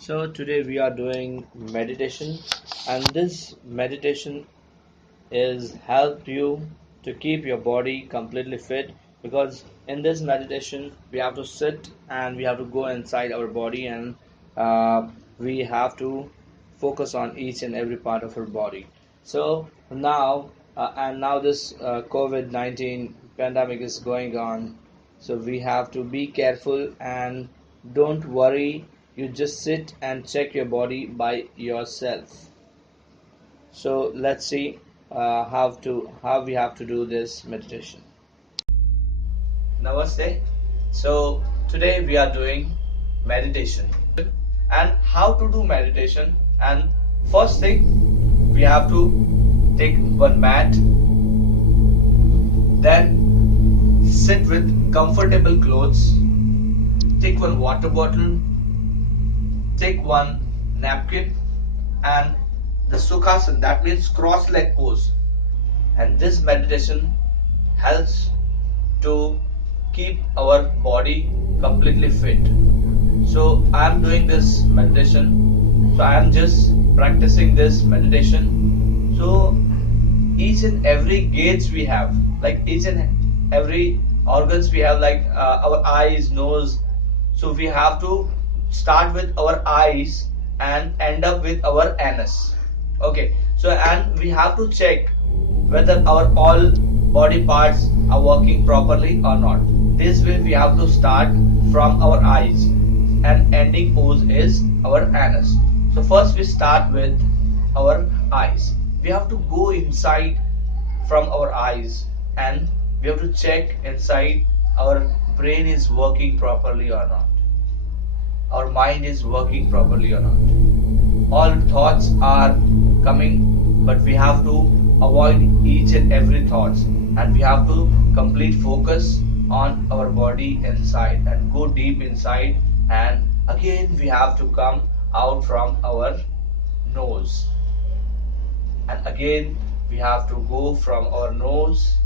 So today we are doing meditation, and this meditation is help you to keep your body completely fit, because in this meditation we have to sit and we have to go inside our body, and we have to focus on each and every part of our body. So now this COVID-19 pandemic is going on, so we have to be careful and don't worry. You just sit and check your body by yourself. So let's see how we have to do this meditation. Namaste. So today we are doing meditation, and how to do meditation. And first thing, we have to take one mat, then sit with comfortable clothes, take one water bottle, take one napkin, and the Sukhasana, that means cross leg pose. And this meditation helps to keep our body completely fit. So I am doing this meditation. So I am just practicing this meditation. So each and every gauge we have, like each and every organs we have, like our eyes, nose. So we have to start with our eyes and end up with our anus. Okay, so and we have to check whether our all body parts are working properly or not. This way we have to start from our eyes, and ending pose is our anus. So first we start with our eyes. We have to go inside from our eyes, and we have to check inside our brain is working properly or not, our mind is working properly or not. All thoughts are coming, but we have to avoid each and every thoughts, and we have to complete focus on our body inside and go deep inside. And again we have to come out from our nose, and again we have to go from our nose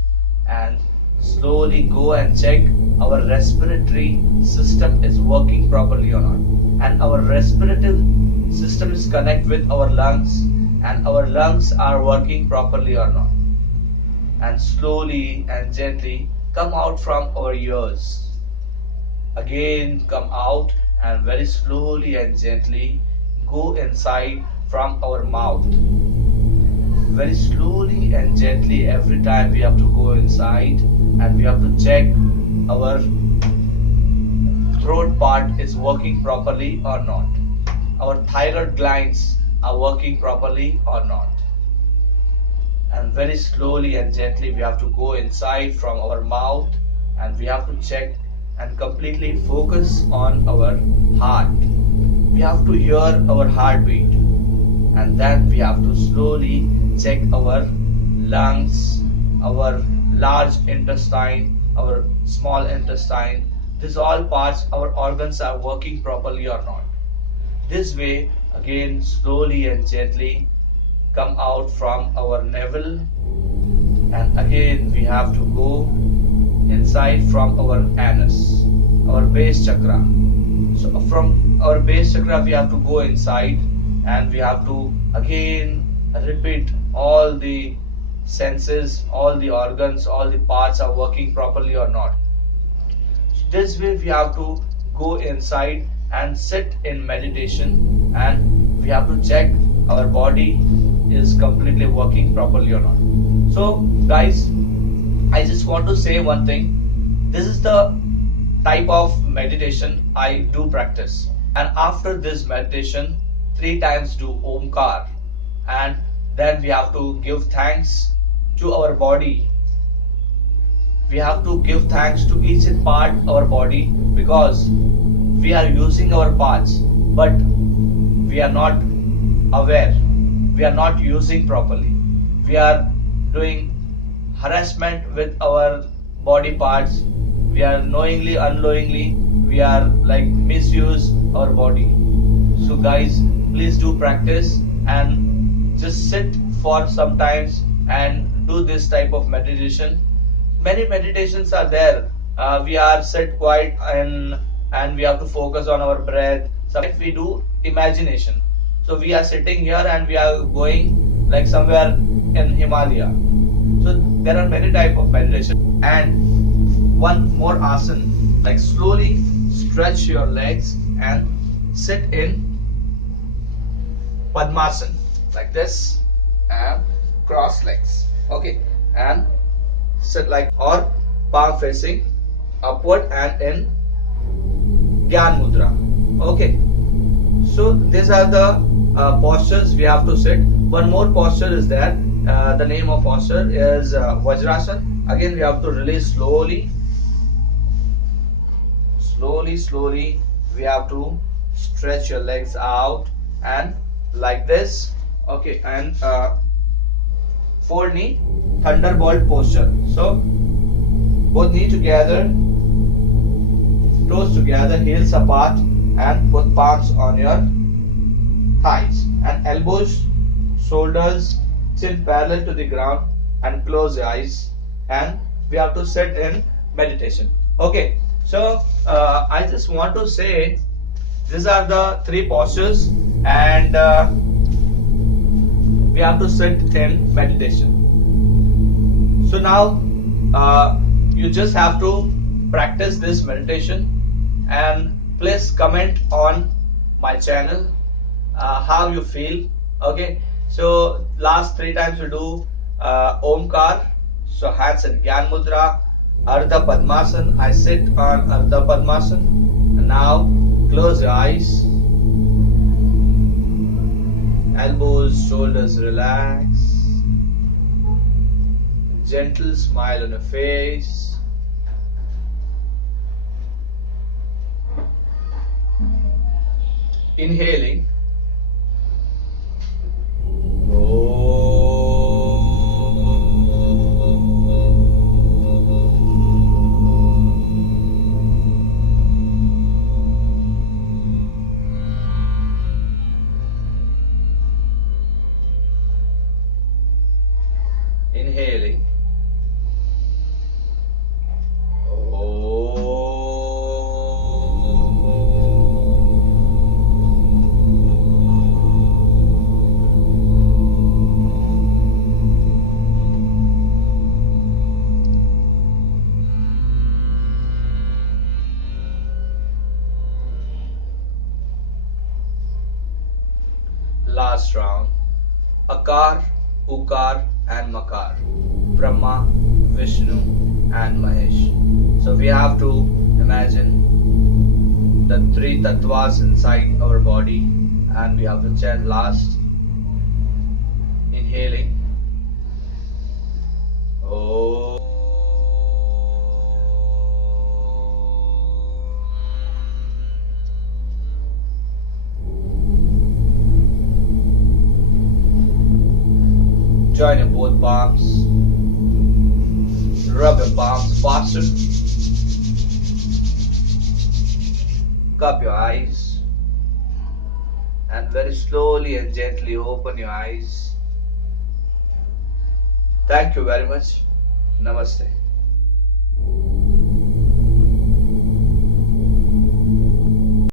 and slowly go and check our respiratory system is working properly or not, and our respiratory system is connect with our lungs, and our lungs are working properly or not. And slowly and gently come out from our ears, again come out, and very slowly and gently go inside from our mouth. Very slowly and gently every time we have to go inside, and we have to check our throat part is working properly or not, our thyroid glands are working properly or not. And very slowly and gently we have to go inside from our mouth, and we have to check and completely focus on our heart. We have to hear our heartbeat, and then we have to slowly check our lungs, our large intestine, our small intestine. These all parts, our organs are working properly or not. This way, again slowly and gently come out from our navel, and again we have to go inside from our anus, our base chakra. So from our base chakra we have to go inside, and we have to again repeat all the senses, all the organs, all the parts are working properly or not. This way we have to go inside and sit in meditation, and we have to check our body is completely working properly or not. So guys, I just want to say one thing. This is the type of meditation I do practice, and after this meditation 3 times do Omkar, and then we have to give thanks to our body. We have to give thanks to each part of our body, because we are using our parts, but we are not aware, we are not using properly. We are doing harassment with our body parts. We are knowingly, unknowingly, we are like misuse our body. So guys, please do practice and just sit for some times and do this type of meditation. Many meditations are there. We are sit quiet, and we have to focus on our breath. Sometimes we do imagination. So we are sitting here and we are going like somewhere in Himalaya. So there are many type of meditation. And one more asana, like slowly stretch your legs and sit in Padmasana like this and cross legs. Okay, and sit like or palm facing upward and in Gyan Mudra. Okay, so these are the postures we have to sit. One more posture is there. The name of posture is Vajrasana. Again, we have to release slowly. Slowly, we have to stretch your legs out and like this. Okay, and fold knee, thunderbolt posture. So both knee together, toes together, heels apart, and put palms on your thighs and elbows, shoulders, chin parallel to the ground, and close your eyes. And we have to sit in meditation. Okay, so I just want to say these are the three postures, and we have to sit in meditation. So now you just have to practice this meditation, and please comment on my channel how you feel. Okay, so last 3 times we do Omkar, so hands in Gyan Mudra, Ardha Padmasana. I sit on Ardha Padmasana. And now close your eyes, elbows, shoulders relax, gentle smile on your face. Inhaling. Inhaling. Last round. Akar, Ukar and Makar, Brahma, Vishnu and Mahesh. So we have to imagine the 3 tattvas inside our body, and we have to chant last. Inhaling. Oh. Join your both palms. Rub your palms faster. Cup your eyes. And very slowly and gently open your eyes. Thank you very much. Namaste.